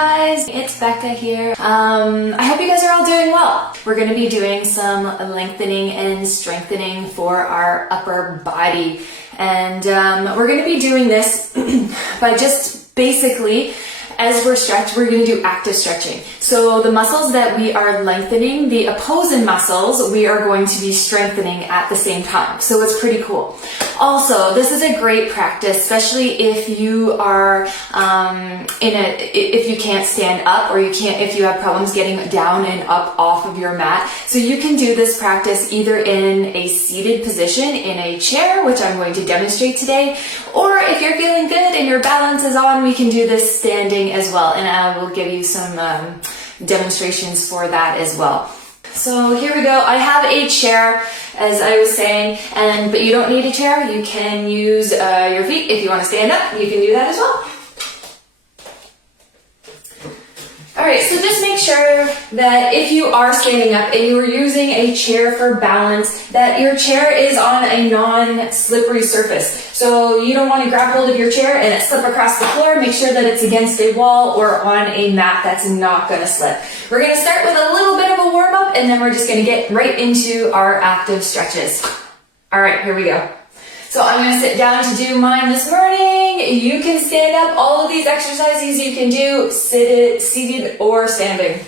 guys, it's Becca here. I hope you guys are all doing well. We're going to be doing some lengthening and strengthening for our upper body. And we're going to be doing this by just basically, as we're stretched, we're going to do active stretching. So the muscles that we are lengthening, the opposing muscles, we are going to be strengthening at the same time. So it's pretty cool. Also, this is a great practice, especially if you are if you can't stand up, or if you have problems getting down and up off of your mat. So you can do this practice either in a seated position in a chair, which I'm going to demonstrate today, or if you're feeling good and your balance is on, we can do this standing as well, and I will give you some demonstrations for that as well. So here we go. I have a chair, as I was saying, but you don't need a chair. You can use your feet. If you want to stand up, you can do that as well. Alright, so just make sure that if you are standing up and you are using a chair for balance, that your chair is on a non-slippery surface. So you don't want to grab hold of your chair and it slip across the floor. Make sure that it's against a wall or on a mat that's not going to slip. We're going to start with a little bit of a warm-up, and then we're just going to get right into our active stretches. Alright, here we go. So I'm going to sit down to do mine this morning. You can stand up. All of these exercises you can do seated or standing.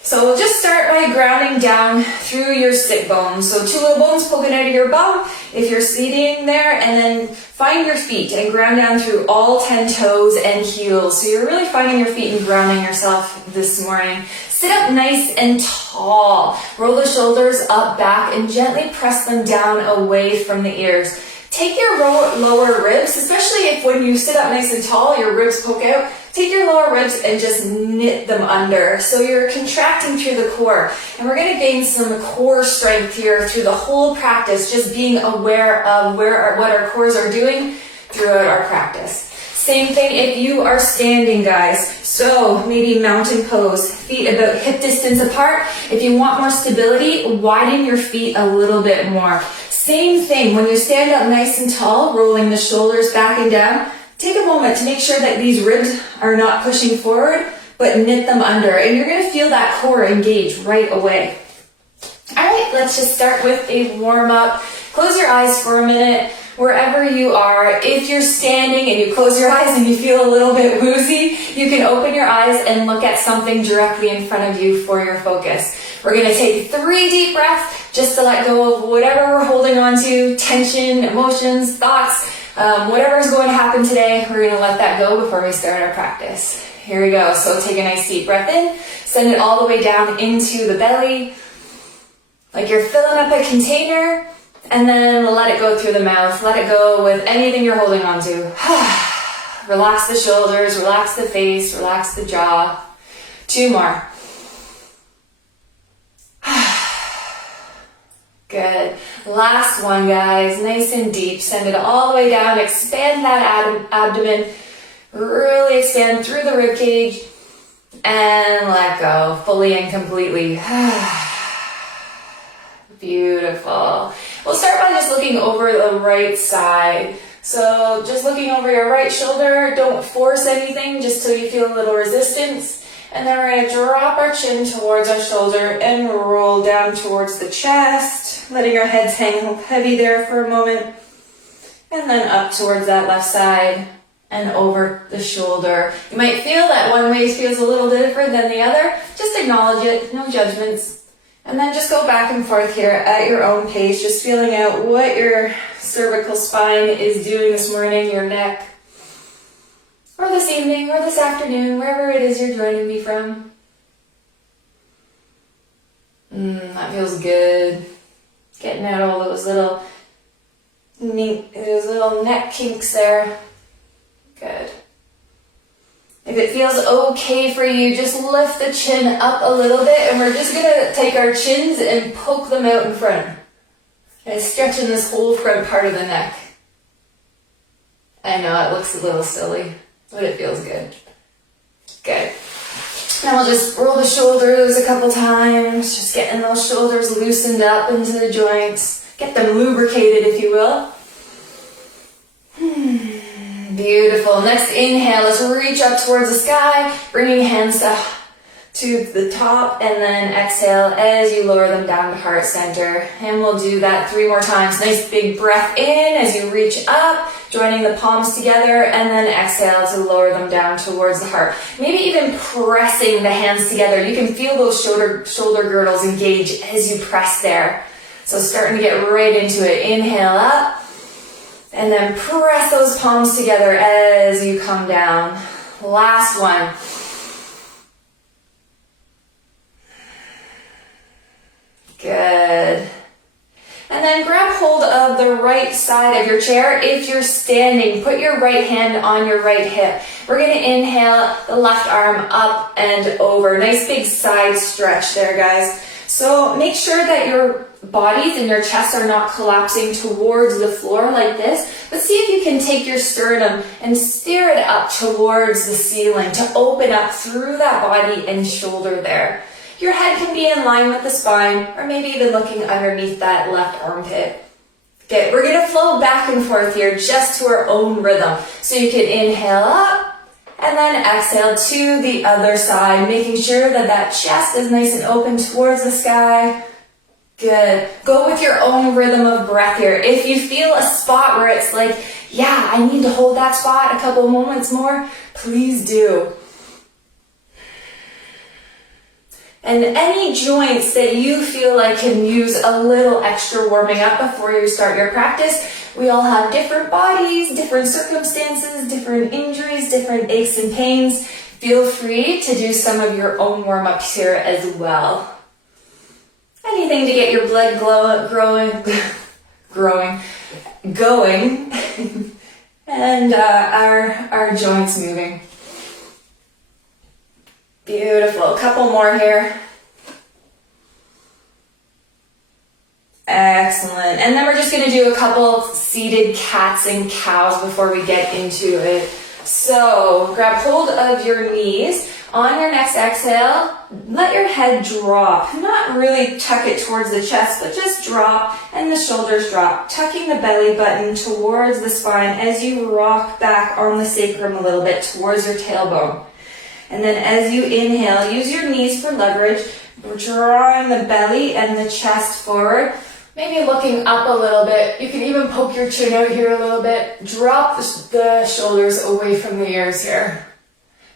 So we'll just start by grounding down through your sit bones. So two little bones poking out of your bum if you're sitting there, and then find your feet and ground down through all 10 toes and heels. So you're really finding your feet and grounding yourself this morning. Sit up nice and tall. Roll the shoulders up, back, and gently press them down away from the ears. Take your lower ribs, especially if when you sit up nice and tall, your ribs poke out. Take your lower ribs and just knit them under. So you're contracting through the core. And we're going to gain some core strength here through the whole practice, just being aware of what our cores are doing throughout our practice. Same thing if you are standing, guys. So maybe mountain pose, feet about hip distance apart. If you want more stability, widen your feet a little bit more. Same thing, when you stand up nice and tall, rolling the shoulders back and down, take a moment to make sure that these ribs are not pushing forward, but knit them under. And you're going to feel that core engage right away. All right, let's just start with a warm-up. Close your eyes for a minute, wherever you are. If you're standing and you close your eyes and you feel a little bit woozy, you can open your eyes and look at something directly in front of you for your focus. We're going to take 3 deep breaths just to let go of whatever we're holding on to, tension, emotions, thoughts, whatever is going to happen today. We're going to let that go before we start our practice. Here we go. So take a nice deep breath in, send it all the way down into the belly, like you're filling up a container, and then let it go through the mouth. Let it go with anything you're holding on to. Relax the shoulders, relax the face, relax the jaw. 2 more. Good. Last one, guys. Nice and deep. Send it all the way down. Expand that abdomen. Really expand through the rib cage. And let go fully and completely. Beautiful. We'll start by just looking over the right side. So just looking over your right shoulder. Don't force anything, just till you feel a little resistance. And then we're going to drop our chin towards our shoulder and roll down towards the chest, letting our heads hang heavy there for a moment. And then up towards that left side and over the shoulder. You might feel that one waist feels a little different than the other. Just acknowledge it, no judgments. And then just go back and forth here at your own pace, just feeling out what your cervical spine is doing this morning, your neck, or this evening, or this afternoon, wherever it is you're joining me from. That feels good. Getting out all those little neck kinks there. Good. If it feels okay for you, just lift the chin up a little bit, and we're just going to take our chins and poke them out in front. And stretching this whole front part of the neck. I know it looks a little silly, but it feels good. Good. Now we'll just roll the shoulders a couple times, just getting those shoulders loosened up into the joints. Get them lubricated, if you will. Beautiful. Next inhale, let's reach up towards the sky, bringing hands to the top, and then exhale as you lower them down to heart center. And we'll do that 3 more times. Nice big breath in as you reach up, joining the palms together, and then exhale to lower them down towards the heart. Maybe even pressing the hands together. You can feel those shoulder girdles engage as you press there. So starting to get right into it. Inhale up. And then press those palms together as you come down. Last one. Good. And then grab hold of the right side of your chair. If you're standing, put your right hand on your right hip. We're going to inhale the left arm up and over. Nice big side stretch there, guys. So make sure that your bodies and your chest are not collapsing towards the floor like this, but see if you can take your sternum and steer it up towards the ceiling to open up through that body and shoulder there. Your head can be in line with the spine, or maybe even looking underneath that left armpit. Okay, we're going to flow back and forth here just to our own rhythm. So you can inhale up, and then exhale to the other side, making sure that that chest is nice and open towards the sky. Good. Go with your own rhythm of breath here. If you feel a spot where it's like, yeah, I need to hold that spot a couple moments more, please do. And any joints that you feel like can use a little extra warming up before you start your practice, we all have different bodies, different circumstances, different injuries, different aches and pains. Feel free to do some of your own warm-ups here as well. Anything to get your blood going, and our joints moving. Beautiful. A couple more here. Excellent. And then we're just going to do a couple seated cats and cows before we get into it. So grab hold of your knees. On your next exhale, let your head drop. Not really tuck it towards the chest, but just drop and the shoulders drop. Tucking the belly button towards the spine as you rock back on the sacrum a little bit towards your tailbone. And then as you inhale, use your knees for leverage, drawing the belly and the chest forward. Maybe looking up a little bit. You can even poke your chin out here a little bit. Drop the shoulders away from the ears here.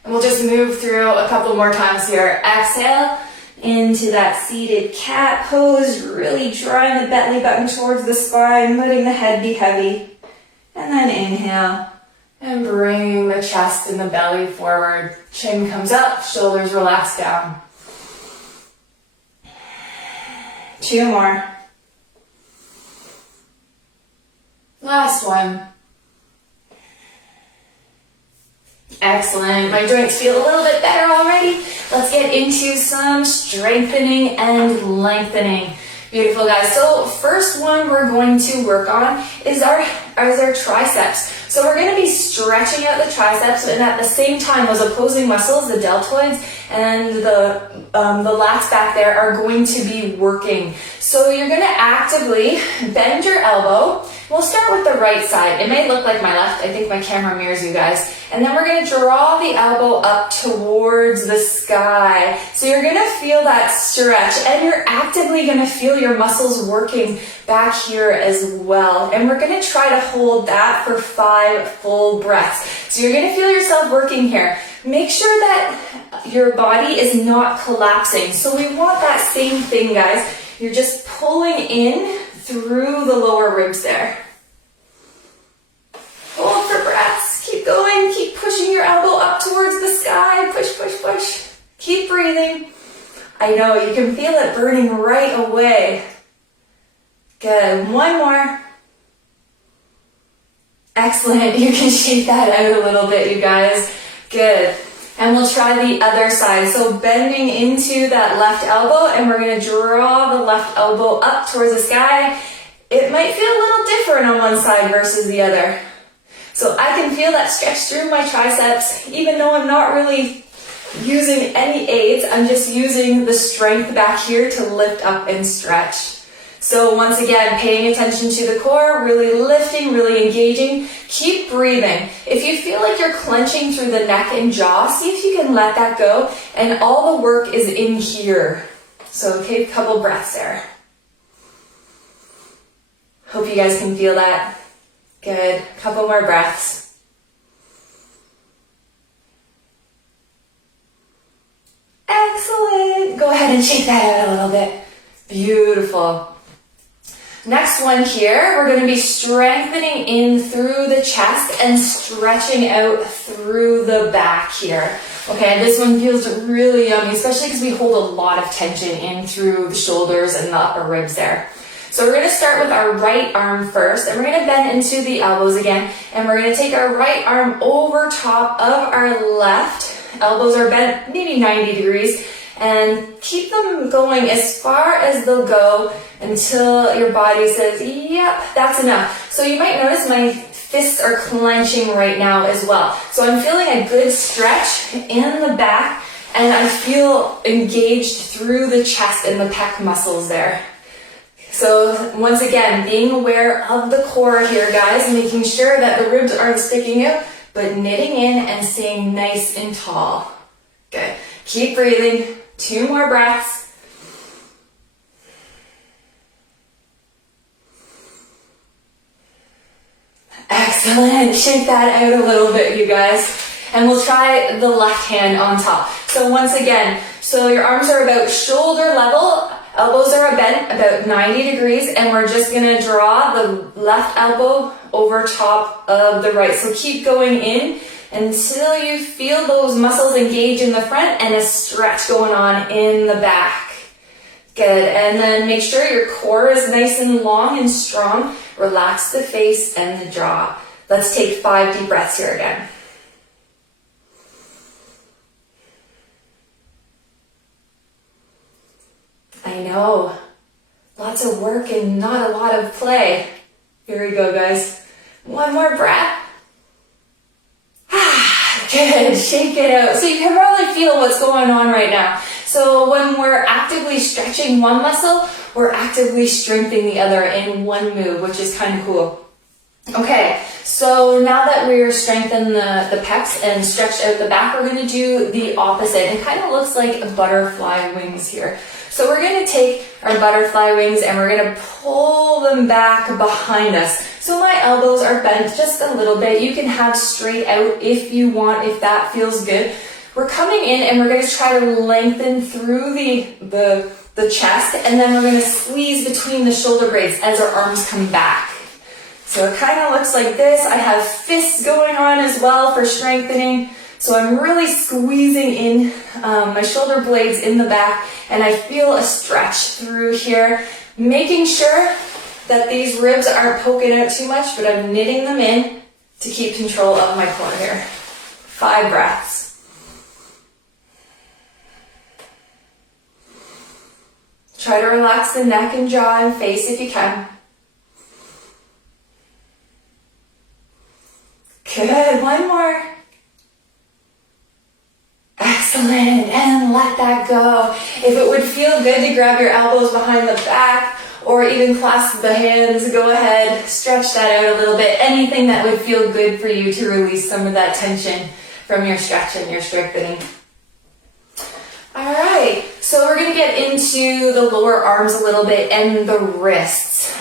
And we'll just move through a couple more times here. Exhale into that seated cat pose, really drawing the belly button towards the spine, letting the head be heavy. And then inhale and bringing the chest and the belly forward. Chin comes up, shoulders relax down. 2 more. Last one. Excellent. My joints feel a little bit better already. Let's get into some strengthening and lengthening. Beautiful, guys. So first one we're going to work on is our triceps. So we're going to be stretching out the triceps, and at the same time, those opposing muscles, the deltoids and the lats back there, are going to be working. So you're going to actively bend your elbow. We'll start with the right side. It may look like my left. I think my camera mirrors you guys. And then we're going to draw the elbow up towards the sky. So you're going to feel that stretch, and you're actively going to feel your muscles working back here as well. And we're going to try to hold that for 5 full breaths. So you're going to feel yourself working here. Make sure that your body is not collapsing. So we want that same thing, guys. You're just pulling in through the lower ribs there. Hold for breaths. Keep going. Keep pushing your elbow up towards the sky. Push, push, push. Keep breathing. I know, you can feel it burning right away. Good. 1 more. Excellent. You can shake that out a little bit, you guys. Good. And we'll try the other side. So bending into that left elbow, and we're going to draw the left elbow up towards the sky. It might feel a little different on one side versus the other. So I can feel that stretch through my triceps, even though I'm not really using any aids. I'm just using the strength back here to lift up and stretch. So once again, paying attention to the core, really lifting, really engaging. Keep breathing. If you feel like you're clenching through the neck and jaw, see if you can let that go. And all the work is in here. So take a couple breaths there. Hope you guys can feel that. Good. Couple more breaths. Excellent. Go ahead and shake that out a little bit. Beautiful. Next one here, we're going to be strengthening in through the chest and stretching out through the back here. Okay, this one feels really yummy, especially because we hold a lot of tension in through the shoulders and the upper ribs there. So we're going to start with our right arm first, and we're going to bend into the elbows again, and we're going to take our right arm over top of our left. Elbows are bent maybe 90 degrees. And keep them going as far as they'll go until your body says, yep, that's enough. So you might notice my fists are clenching right now as well. So I'm feeling a good stretch in the back, and I feel engaged through the chest and the pec muscles there. So once again, being aware of the core here, guys, making sure that the ribs aren't sticking out, but knitting in and staying nice and tall. Good. Keep breathing. 2 more breaths. Excellent. Shake that out a little bit, you guys. And we'll try the left hand on top. So once again, so your arms are about shoulder level, elbows are bent about 90 degrees, and we're just gonna draw the left elbow over top of the right. So keep going in until you feel those muscles engage in the front and a stretch going on in the back. Good. And then make sure your core is nice and long and strong. Relax the face and the jaw. Let's take 5 deep breaths here again. I know. Lots of work and not a lot of play. Here we go, guys. 1 more breath. Good, shake it out. So you can probably feel what's going on right now. So when we're actively stretching one muscle, we're actively strengthening the other in one move, which is kind of cool. Okay, so now that we're strengthened the pecs and stretched out the back, we're going to do the opposite. It kind of looks like butterfly wings here. So we're going to take our butterfly wings and we're going to pull them back behind us. So my elbows are bent just a little bit. You can have straight out if you want, if that feels good. We're coming in and we're going to try to lengthen through the chest, and then we're going to squeeze between the shoulder blades as our arms come back. So it kind of looks like this. I have fists going on as well for strengthening. So I'm really squeezing in my shoulder blades in the back, and I feel a stretch through here, making sure that these ribs aren't poking out too much, but I'm knitting them in to keep control of my core here. 5 breaths. Try to relax the neck and jaw and face if you can. Good, 1 more. Excellent, and let that go. If it would feel good to grab your elbows behind the back or even clasp the hands, go ahead, stretch that out a little bit. Anything that would feel good for you to release some of that tension from your stretch and your strengthening. All right, so we're going to get into the lower arms a little bit and the wrists.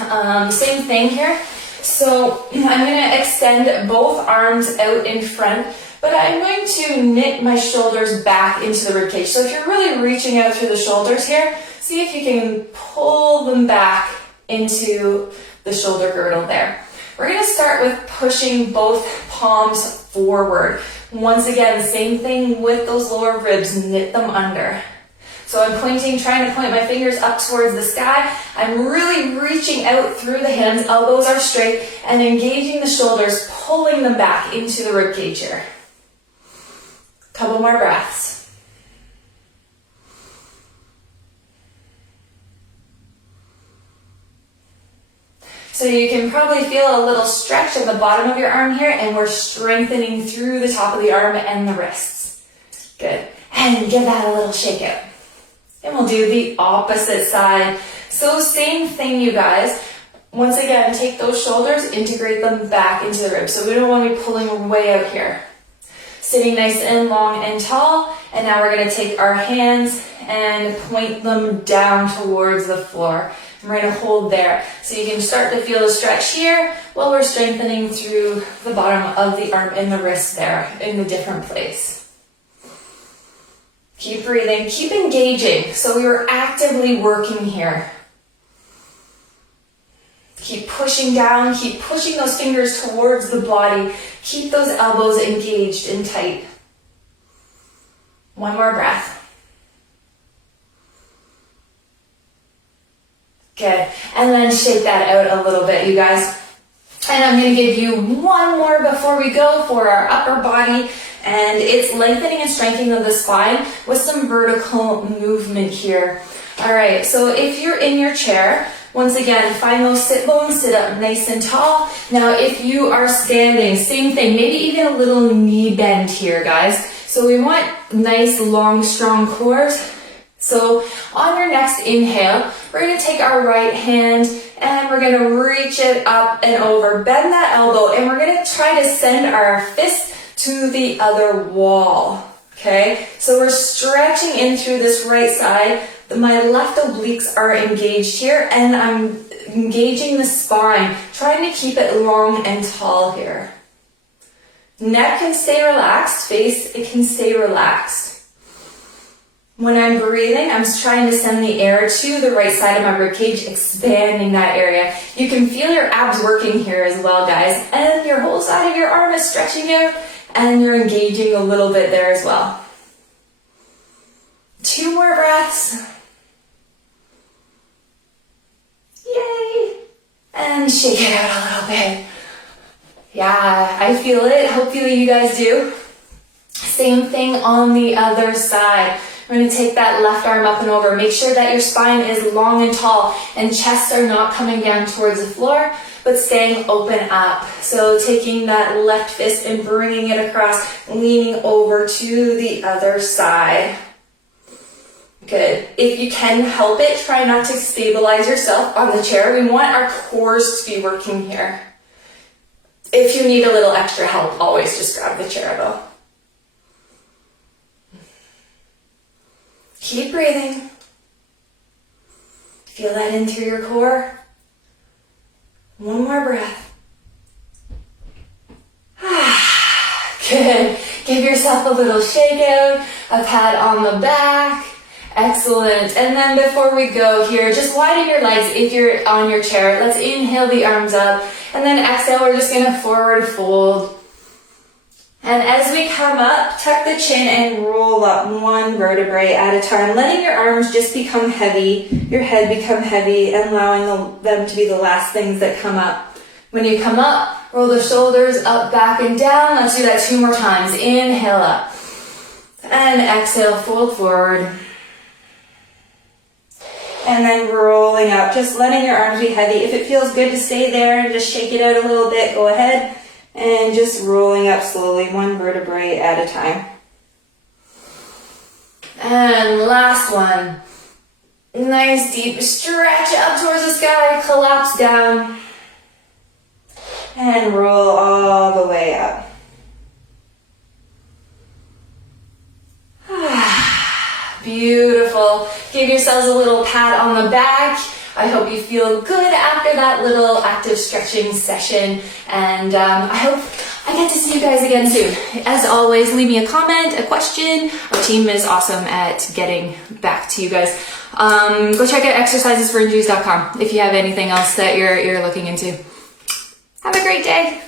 Same thing here. So I'm going to extend both arms out in front, but I'm going to knit my shoulders back into the ribcage. So if you're really reaching out through the shoulders here, see if you can pull them back into the shoulder girdle there. We're going to start with pushing both palms forward. Once again, same thing with those lower ribs, knit them under. So I'm pointing, trying to point my fingers up towards the sky. I'm really reaching out through the hands, elbows are straight, and engaging the shoulders, pulling them back into the ribcage here. Couple more breaths. So you can probably feel a little stretch at the bottom of your arm here, and we're strengthening through the top of the arm and the wrists. Good. And give that a little shake out. And we'll do the opposite side. So same thing, you guys. Once again, take those shoulders, integrate them back into the ribs. So we don't want to be pulling way out here. Sitting nice and long and tall. And now we're going to take our hands and point them down towards the floor. And we're going to hold there. So you can start to feel the stretch here while we're strengthening through the bottom of the arm and the wrist there in the different place. Keep breathing, keep engaging. So we were actively working here. Keep pushing down, keep pushing those fingers towards the body. Keep those elbows engaged and tight. One more breath. Good. And then shake that out a little bit, you guys. And I'm going to give you one more before we go for our upper body. And it's lengthening and strengthening of the spine with some vertical movement here. All right, so if you're in your chair, once again, find those sit bones, sit up nice and tall. Now, if you are standing, same thing, maybe even a little knee bend here, guys. So we want nice, long, strong cores. So on your next inhale, we're going to take our right hand and we're going to reach it up and over, bend that elbow, and we're going to try to send our fist to the other wall. Okay, so we're stretching in through this right side. My left obliques are engaged here, and I'm engaging the spine, trying to keep it long and tall here. Neck can stay relaxed, face, it can stay relaxed. When I'm breathing, I'm trying to send the air to the right side of my ribcage, expanding that area. You can feel your abs working here as well, guys, and your whole side of your arm is stretching out, and you're engaging a little bit there as well. 2 more breaths. Yay! And shake it out a little bit. Yeah, I feel it. Hopefully you guys do. Same thing on the other side. We're going to take that left arm up and over. Make sure that your spine is long and tall and chests are not coming down towards the floor, but staying open up. So taking that left fist and bringing it across, leaning over to the other side. Good. If you can help it, try not to stabilize yourself on the chair. We want our cores to be working here. If you need a little extra help, always just grab the chair though. Keep breathing. Feel that in through your core. One more breath. Good. Give yourself a little shake out, a pat on the back. Excellent. And then before we go here, just widen your legs if you're on your chair. Let's inhale the arms up. And then exhale, we're just going to forward fold. And as we come up, tuck the chin and roll up one vertebrae at a time, letting your arms just become heavy, your head become heavy, and allowing them to be the last things that come up. When you come up, roll the shoulders up, back, and down. Let's do that 2 more times. Inhale up. And exhale, fold forward. And then rolling up, just letting your arms be heavy. If it feels good to stay there and just shake it out a little bit, go ahead. And just rolling up slowly, one vertebrae at a time. And last one. Nice deep stretch up towards the sky, collapse down. And roll all the way up. Beautiful. Give yourselves a little pat on the back. I hope you feel good after that little active stretching session. And I hope I get to see you guys again soon. As always, leave me a comment, a question. Our team is awesome at getting back to you guys. Go check out exercisesforinjuries.com if you have anything else that you're looking into. Have a great day.